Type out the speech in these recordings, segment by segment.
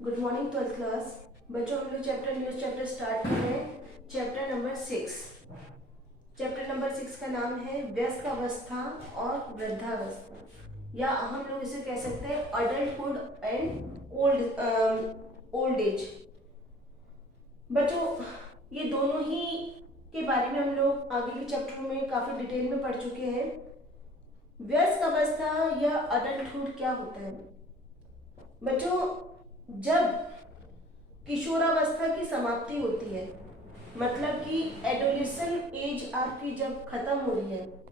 Good morning 12th class. बच्चों हम लोग न्यू चैप्टर स्टार्ट कर रहे हैं। Chapter number 6। चैप्टर नंबर 6 का नाम है व्यस्क अवस्था और वृद्धावस्था, या हम लोग इसे कह सकते हैं अडल्टहुड एंड ओल्ड एज। बच्चों ये दोनों ही के बारे में हम लोग आगे के चैप्टर में काफ़ी डिटेल में पढ़ चुके हैं। व्यस्क अवस्था या अडल्टहुड क्या होता है बच्चों? जब किशोरावस्था की समाप्ति होती है, मतलब कि एडोलेसेंट एज आपकी जब खत्म हो रही है,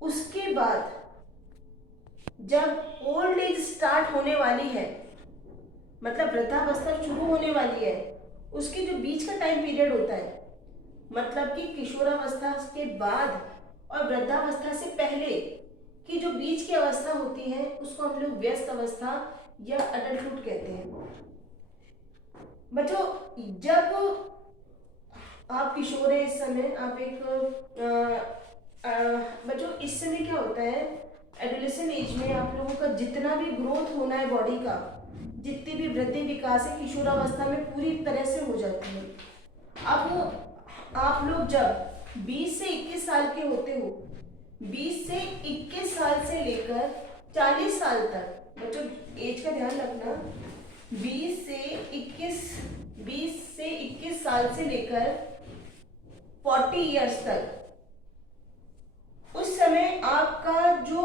उसके बाद जब ओल्ड एज स्टार्ट होने वाली है, मतलब वृद्धावस्था शुरू होने वाली है, उसके जो बीच का टाइम पीरियड होता है, मतलब कि किशोरावस्था के बाद और वृद्धावस्था से पहले की जो बीच की अवस्था होती है, उसको हम लोग व्यस्क अवस्था या अडल्टहुड कहते हैं। बच्चों जब आप किशोर है, इस समय आप एक बच्चों इस समय क्या होता है, एडोलेसेंट एज में आप लोगों का जितना भी ग्रोथ होना है बॉडी का, जितनी भी वृद्धि विकास है किशोरावस्था में पूरी तरह से हो जाती है। अब आप लोग जब 20 से 21 साल के होते हो, 20 से 21 साल से लेकर 40 साल तक, बच्चों एज का ध्यान रखना, 20 से 21 साल से लेकर 40 इयर्स तक, उस समय आपका जो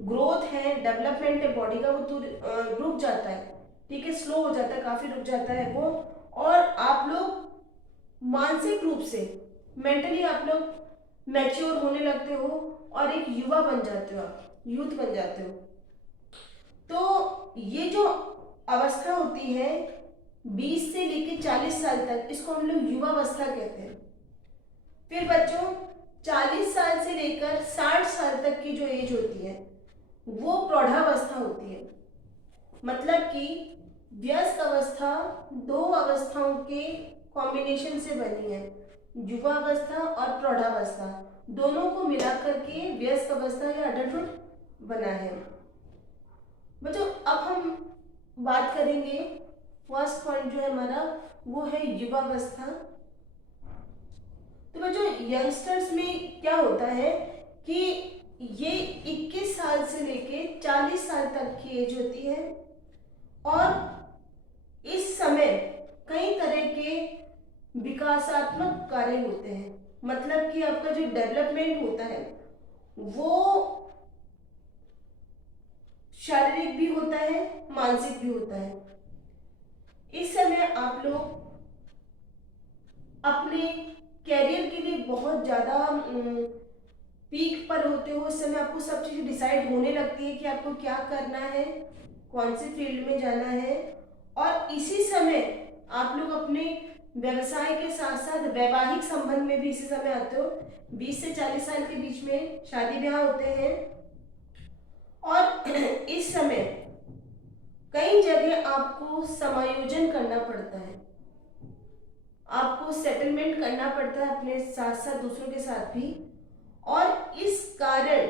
ग्रोथ है, डेवलपमेंट है बॉडी का, वो तो रुक जाता है, ठीक है, स्लो हो जाता है, काफी रुक जाता है वो। और आप लोग मानसिक रूप से, मेंटली आप लोग मैच्योर होने लगते हो और एक युवा बन जाते हो, आप यूथ बन जाते हो। तो ये जो अवस्था होती है 20 से लेकर 40 साल तक, इसको हम लोग युवावस्था कहते हैं। फिर बच्चों 40 साल से लेकर 60 साल तक की जो एज होती है वो प्रौढ़ावस्था होती है। मतलब कि व्यस्क अवस्था दो अवस्थाओं के कॉम्बिनेशन से बनी है, युवावस्था और प्रौढ़ावस्था, दोनों को मिलाकर के व्यस्क अवस्था या अडल्टहुड बना है। बच्चों अब हम बात करेंगे, फर्स्ट पॉइंट जो है हमारा वो है युवावस्था। तो बच्चों यंगस्टर्स में क्या होता है कि ये 21 साल से लेके 40 साल तक की एज होती है, और इस समय कई तरह के विकासात्मक कार्य होते हैं। मतलब कि आपका जो डेवलपमेंट होता है वो शारीरिक भी होता है, मानसिक भी होता है। इस समय आप लोग अपने कैरियर के लिए बहुत ज़्यादा पीक पर होते हो। इस समय आपको सब चीज़ें डिसाइड होने लगती है कि आपको क्या करना है, कौन से फील्ड में जाना है, और इसी समय आप लोग अपने व्यवसाय के साथ साथ वैवाहिक संबंध में भी इसी समय आते हो। 20 से 40 साल के बीच में शादी ब्याह होते हैं, और इस समय कई जगह आपको समायोजन करना पड़ता है, आपको सेटलमेंट करना पड़ता है अपने साथ साथ दूसरों के साथ भी, और इस कारण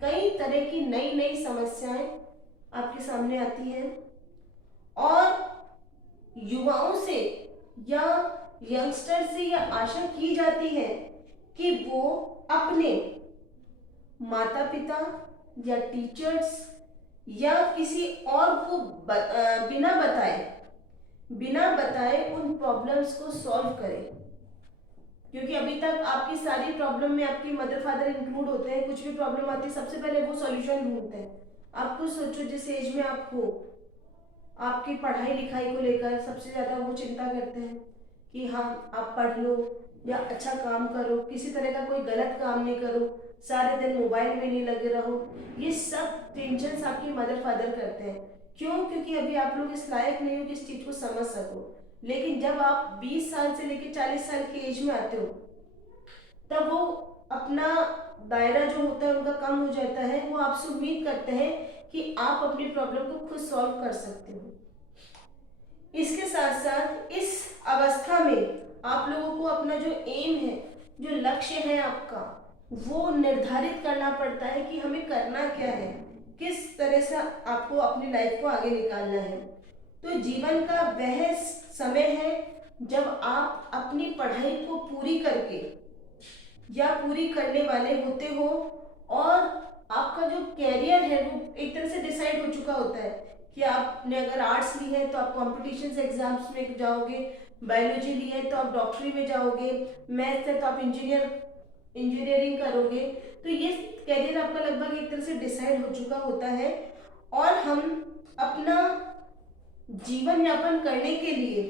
कई तरह की नई नई समस्याएं आपके सामने आती हैं। और युवाओं से या यंगस्टर से यह आशा की जाती है कि वो अपने माता पिता या टीचर्स या किसी और को बिना बताए उन प्रॉब्लम्स को सॉल्व करें। क्योंकि अभी तक आपकी सारी प्रॉब्लम में आपके मदर फादर इंक्लूड होते हैं। कुछ भी प्रॉब्लम आती है सबसे पहले वो सॉल्यूशन ढूंढते हैं। आप खुद सोचो, जिस एज में आप हो, आपकी पढ़ाई लिखाई को लेकर सबसे ज़्यादा वो चिंता करते हैं कि हाँ आप पढ़ लो या अच्छा काम करो, किसी तरह का कोई गलत काम नहीं करो, सारे दिन मोबाइल में नहीं लगे रहो। ये सब टेंशन आपके मदर फादर करते हैं। क्यों? क्योंकि अभी आप लोग इस लायक नहीं हो कि इस चीज़ को समझ सको। लेकिन जब आप 20 साल से लेकर 40 साल की एज में आते हो, तब वो अपना दायरा जो होता है उनका कम हो जाता है। वो आपसे उम्मीद करते हैं कि आप अपनी प्रॉब्लम को खुद सॉल्व कर सकते हो। इसके साथ साथ इस अवस्था में आप लोगों को अपना जो एम है, जो लक्ष्य है आपका, वो निर्धारित करना पड़ता है कि हमें करना क्या है, किस तरह से आपको अपनी लाइफ को आगे निकालना है। तो जीवन का वह समय है जब आप अपनी पढ़ाई को पूरी करके या पूरी करने वाले होते हो, और आपका जो कैरियर है वो एक तरह से डिसाइड हो चुका होता है कि आपने अगर आर्ट्स ली है तो आप कॉम्पिटिशन एग्जाम्स में जाओगे, बायोलॉजी ली है तो आप डॉक्टरी में जाओगे, मैथ्स है तो आप इंजीनियरिंग करोगे। तो ये कैरियर आपका लगभग एक तरह से डिसाइड हो चुका होता है, और हम अपना जीवन यापन करने के लिए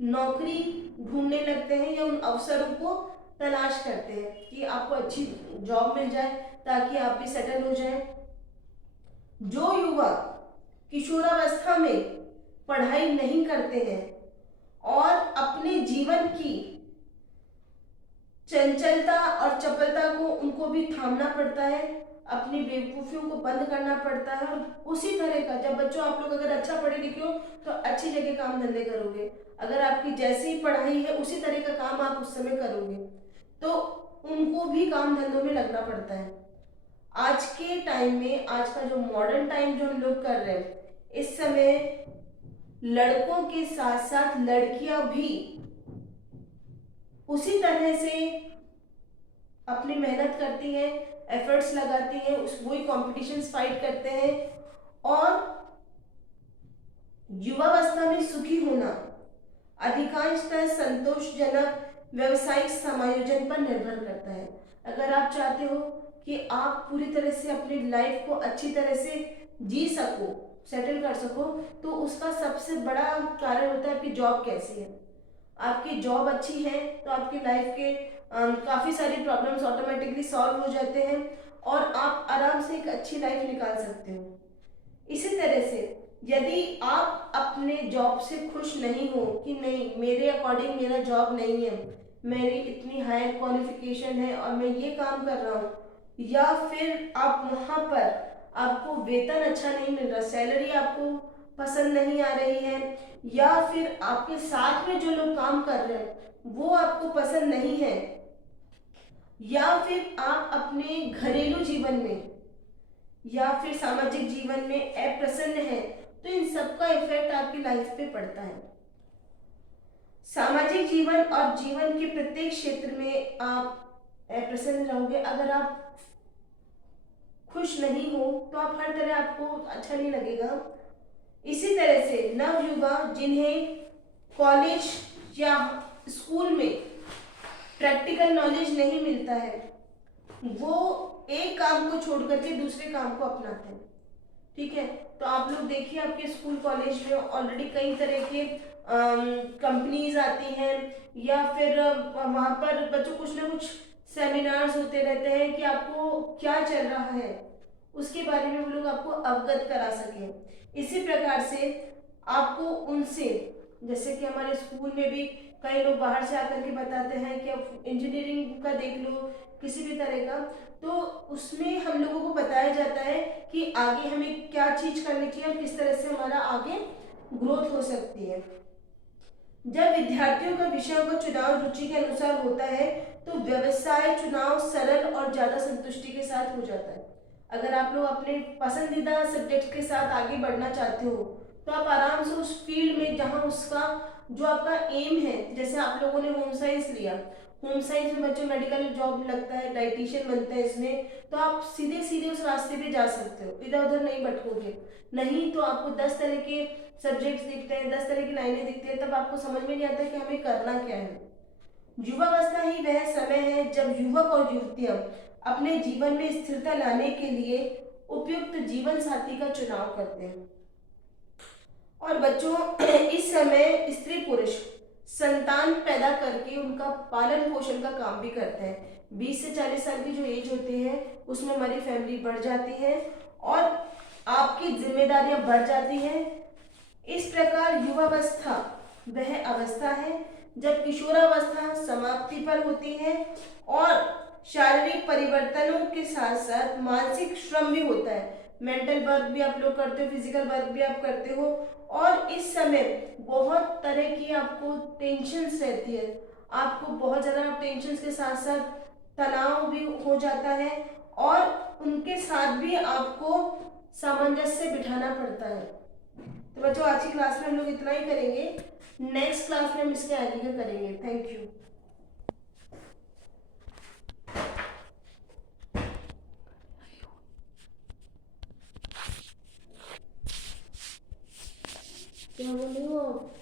नौकरी ढूंढने लगते हैं या उन अवसरों को तलाश करते हैं कि आपको अच्छी जॉब मिल जाए ताकि आप भी सेटल हो जाएं। जो युवा किशोरावस्था में पढ़ाई नहीं करते हैं और अपने जीवन की चंचलता और चपलता को उनको भी थामना पड़ता है, अपनी बेवकूफियों को बंद करना पड़ता है, और उसी तरह का जब बच्चों आप लोग अगर अच्छा पढ़े लिखे हो तो अच्छी जगह काम धंधे करोगे, अगर आपकी जैसी पढ़ाई है उसी तरह का काम आप उस समय करोगे तो उनको भी काम धंधों में लगना पड़ता है। आज के टाइम में, आज का जो मॉडर्न टाइम जो हम लोग कर रहे हैं, इस समय लड़कों के साथ साथ लड़कियां भी उसी तरह से अपनी मेहनत करती हैं, एफर्ट्स लगाती हैं, उस वही कॉम्पिटिशन्स फाइट करते हैं, और युवावस्था में सुखी होना अधिकांशतः संतोषजनक व्यवसायिक समायोजन पर निर्भर करता है। अगर आप चाहते हो कि आप पूरी तरह से अपनी लाइफ को अच्छी तरह से जी सको, सेटल कर सको, तो उसका सबसे बड़ा कारण होता है आपकी जॉब कैसी है। आपकी जॉब अच्छी है तो आपकी लाइफ के काफ़ी सारी प्रॉब्लम्स ऑटोमेटिकली सॉल्व हो जाते हैं और आप आराम से एक अच्छी लाइफ निकाल सकते हो। इसी तरह से यदि आप अपने जॉब से खुश नहीं हो कि नहीं मेरे अकॉर्डिंग मेरा जॉब नहीं है, मेरी इतनी हायर क्वालिफिकेशन है और मैं ये काम कर रहा हूँ, या फिर आप वहाँ पर आपको वेतन अच्छा नहीं मिल रहा, सैलरी आपको पसंद नहीं आ रही है, या फिर आपके साथ में जो लोग काम कर रहे हैं वो आपको पसंद नहीं है, या फिर आप अपने घरेलू जीवन में या फिर सामाजिक जीवन में अप्रसन्न है, तो इन सब का इफेक्ट आपकी लाइफ पे पड़ता है। सामाजिक जीवन और जीवन के प्रत्येक क्षेत्र में आप अप्रसन्न रहोगे। अगर आप खुश नहीं हो तो आप हर तरह आपको अच्छा नहीं लगेगा। इसी तरह से नवयुवा जिन्हें कॉलेज या स्कूल में प्रैक्टिकल नॉलेज नहीं मिलता है, वो एक काम को छोड़ करके दूसरे काम को अपनाते हैं। ठीक है, तो आप लोग देखिए आपके स्कूल कॉलेज में ऑलरेडी कई तरह के कंपनीज आती हैं, या फिर वहाँ पर बच्चों कुछ ना कुछ सेमिनार्स होते रहते हैं कि आपको क्या चल रहा है उसके बारे में वो लोग आपको अवगत करा सकें। इसी प्रकार से आपको उनसे, जैसे कि हमारे स्कूल में भी कई लोग बाहर से आकर के बताते हैं कि आप इंजीनियरिंग का देख लो, किसी भी तरह का, तो उसमें हम लोगों को बताया जाता है कि आगे हमें क्या चीज करनी चाहिए और किस तरह से हमारा आगे ग्रोथ हो सकती है। जब विद्यार्थियों का विषयों का चुनाव रुचि के अनुसार होता है तो व्यवसाय चुनाव सरल और ज्यादा संतुष्टि के साथ हो जाता है। अगर आप लोग अपने पसंदीदा सब्जेक्ट के साथ आगे बढ़ना चाहते हो तो आप आराम से उस फील्ड में जहाँ उसका जो आपका एम है, जैसे आप लोगों ने होम साइंस लिया, होम साइंस में बच्चों मेडिकल जॉब लगता है, डाइटिशियन बनता है इसमें, तो आप सीधे सीधे उस रास्ते पे जा सकते हो, इधर उधर नहीं भटकोगे। नहीं तो आपको 10 तरह के सब्जेक्ट्स दिखते हैं, 10 तरह की लाइनें दिखती है, तब आपको समझ में नहीं आता कि हमें करना क्या है। युवावस्था ही वह समय है जब युवक और युवतियां अपने जीवन में स्थिरता लाने के लिए उपयुक्त जीवन साथी का चुनाव करते हैं। और बच्चों इस समय स्त्री पुरुष संतान पैदा करके उनका पालन पोषण का काम भी करते हैं। 20 से 40 साल की जो एज होती है उसमें हमारी फैमिली बढ़ जाती है और आपकी जिम्मेदारियां बढ़ जाती हैं। इस प्रकार युवावस्था वह अवस्था है जब किशोरावस्था समाप्ति पर होती है और शारीरिक परिवर्तनों के साथ साथ मानसिक श्रम भी होता है। मेंटल वर्क भी आप लोग करते हो, फिजिकल वर्क भी आप करते हो, और इस समय बहुत तरह की आपको टेंशन्स रहती है, आपको बहुत ज़्यादा टेंशन्स के साथ साथ तनाव भी हो जाता है और उनके साथ भी आपको सामंजस्य बिठाना पड़ता है। तो बच्चों आज की क्लास में हम लोग इतना ही करेंगे, नेक्स्ट क्लास में हम इसके आगे का करेंगे। Thank you. क्या बोल रही हो आप?